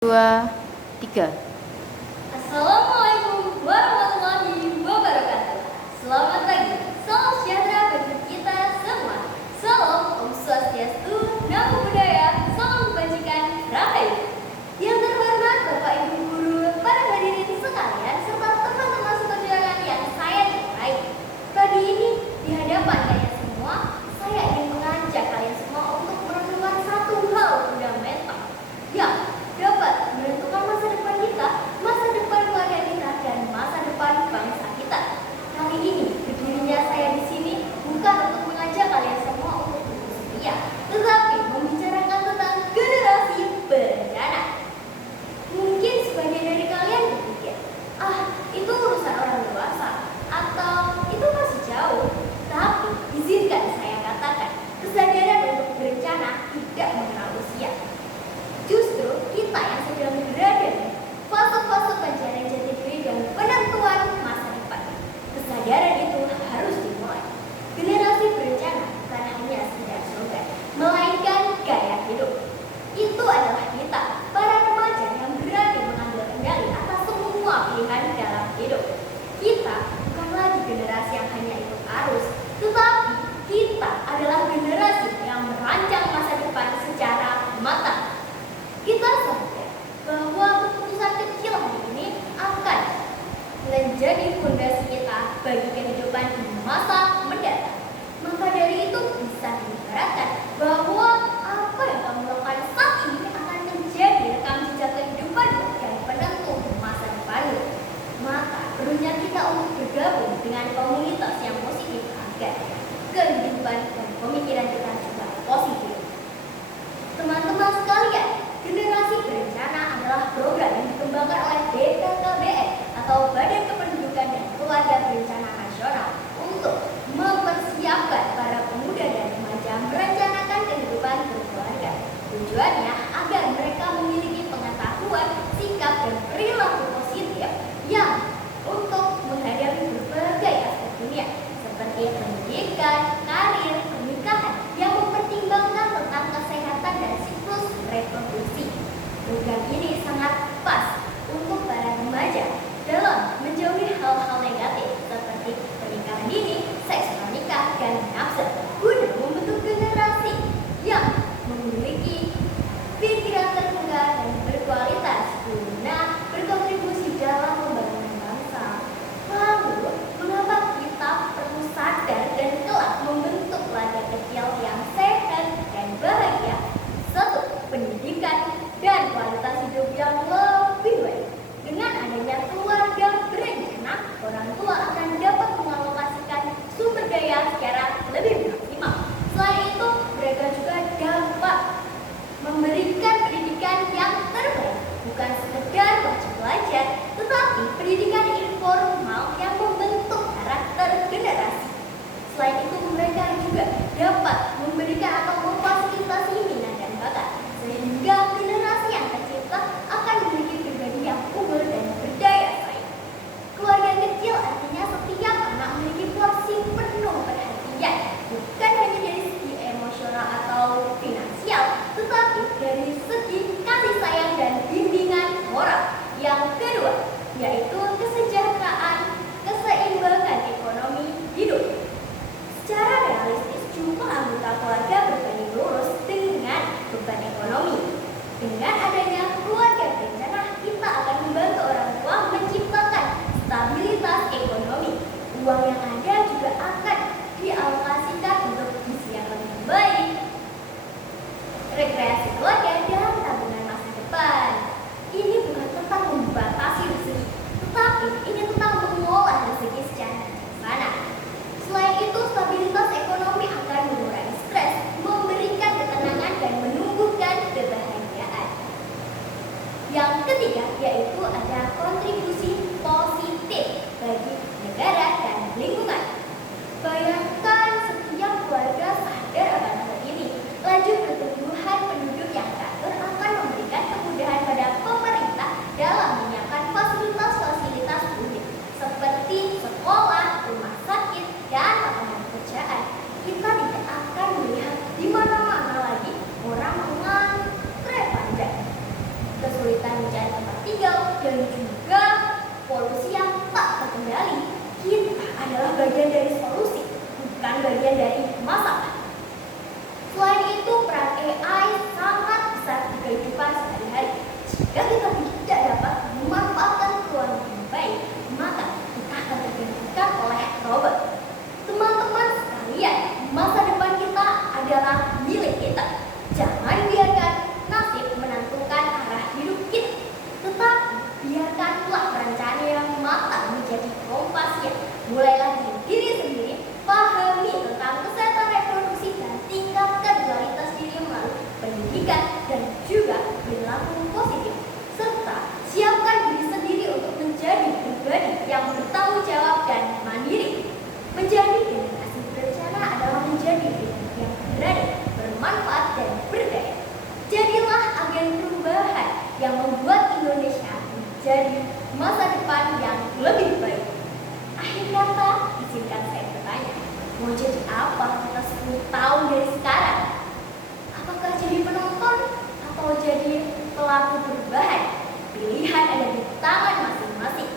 2, 3. Assalamualaikum warahmatullahi wabarakatuh. Selamat pagi, salam sejahtera bagi kita semua. Salam Om Swastiastu, Namo Buddhaya, salam kebajikan, rahayu. Yang terhormat Bapak Ibu Guru, para hadirin sekalian, serta teman-teman seperjuangan yang saya cintai. Pagi ini, di hadapan kalian semua, saya ingin mengajak kalian semua untuk merenungkan satu hal fundamental yang dapat menentukan masa depan kita, masa depan keluarga kita, dan masa depan bangsa kita. Kali ini berdirinya saya di sini bukan untuk mengajak kalian semua untuk putus setia, tetapi membicarakan tentang generasi berencana. Mungkin sebagian dari kalian berpikir, itu urusan orang dewasa, atau itu masih jauh. Tapi izinkan saya katakan, kesadaran untuk berencana tidak mengenal usia. Justru kita yang sedang berada di fase-fase pencarian jati diri dan penentuan masa depan. Kesadaran itu harus dimulai. Generasi berencana bukan hanya sekedar slogan, melainkan gaya hidup. Itu adalah kita, para remaja yang berani mengambil kendali atas semua pilihan dalam hidup. Kita bukan lagi generasi yang hanya ikut arus, tetapi kita adalah generasi yang merancang masa depan secara matang. Kita sadar bahwa keputusan kecil hari ini akan menjadi fondasi kita bagi kehidupan di masa mendatang. Maka dari itu bisa diibaratkan bahwa apa yang kamu lakukan saat ini akan menjadi rekam jejak kehidupanmu dan penentu masa depanmu. Maka perlunya kita untuk bergabung dengan komunitas yang positif agar kehidupan dan pemikiran kita juga positif. Teman-teman sekalian, generasi berencana adalah program yang dikembangkan oleh BKKBN atau Badan Kependudukan dan Keluarga Berencana Nasional untuk mempersiapkan para pemuda dan remaja merencanakan kehidupan berkeluarga. Tujuannya agar mereka memiliki pengetahuan, sikap, dan perilaku positif yang untuk menghadapi berbagai aspek dunia seperti pendidikan, karir, pernikahan yang mempertimbangkan tentang kesehatan dan siklus reproduksi. Program ini sangat pas untuk para remaja dalam menjauhi hal-hal negatif seperti pernikahan dini, seks pranikah, dan nafsu, guna membentuk generasi yang memiliki pikiran terbuka dan berkualitas guna berkontribusi dalam pembangunan bangsa. Lalu, mengapa kita perlu sadar dan kelak membentuk keluarga kecil yang sehat dan bahagia? 1. Pendidikan dan kualitas hidup yang lebih baik. Dengan adanya keluarga berencana, orang tua akan dapat mengalokasikan sumber daya secara lebih maksimal. Selain itu, mereka juga dapat memberikan pendidikan yang terbaik, bukan sekedar wajib belajar, tetapi pendidikan informal yang membentuk karakter generasi. Selain itu, mereka juga dapat memberikan atau memfasilitasi minat dan bakat, sehingga generasi yang tercipta akan memiliki pribadi yang unggul dan berdaya saing. Keluarga kecil artinya setiap anak memiliki porsi penuh perhatian, bukan hanya dari segi emosional atau finansial, tetapi dari segi kasih sayang dan bimbingan moral. Yang kedua, yaitu kesejahteraan, keseimbangan ekonomi hidup. Secara realistis, jumlah anggota keluarga berbanding lurus dengan beban ekonomi. Dengan adanya keluarga berencana, kita akan membantu orang tua menciptakan stabilitas ekonomi. Uang yang ada juga akan dialokasikan untuk gizi yang lebih baik, rekreasi keluarga, dan tabungan masa depan. Ini bukan tentang membatasi rezeki, tetapi ini tentang mengolah rezeki secara bijaksana. Selain itu, stabilitas ekonomi akan mengurangi stres, memberikan ketenangan, dan menumbuhkan kebahagiaan. Yang ketiga, yaitu ada kontribusi positif bagi negara dan lingkungan. Bayangkan setiap keluarga sadar akan hal ini. Laju pertumbuhan penduduk yang teratur akan memberikan kemudahan pada pemerintah dalam menyiapkan fasilitas-fasilitas publik seperti sekolah, rumah sakit, dan lapangan pekerjaan. Kita tidak akan melihat di mana-mana lagi orang mengantre panjang. Kesulitan dan juga polusi yang tak terkendali. Kita adalah bagian dari solusi, bukan bagian dari masalah. Selain itu, peran AI sangat besar di kehidupan sehari-hari. Jika kita tidak dapat memanfaatkan peluang yang baik, maka kita akan tergantikan oleh robot. Teman-teman sekalian, masa depan kita adalah milik kita. Jangan biarkan nasib menentukan arah hidup kita. Tetapi biarkanlah perencanaan yang matang menjadi kompas yang mulailah dari diri sendiri, pahami tentang kesehatan reproduksi dan tingkatkan kualitas diri melalui pendidikan dan juga perilaku positif, serta siapkan diri sendiri untuk menjadi pribadi yang bertanggung jawab dan mandiri. Menjadi generasi berencana adalah menjadi generasi yang berani, bermanfaat dan berdaya. Jadilah agen perubahan yang membuat Indonesia menjadi masa depan yang lebih baik. Akhir kata, izinkan saya bertanya, mau jadi apa kita 10 tahun dari sekarang? Apakah jadi penonton atau jadi pelaku perubahan? Pilihan ada di tangan masing-masing.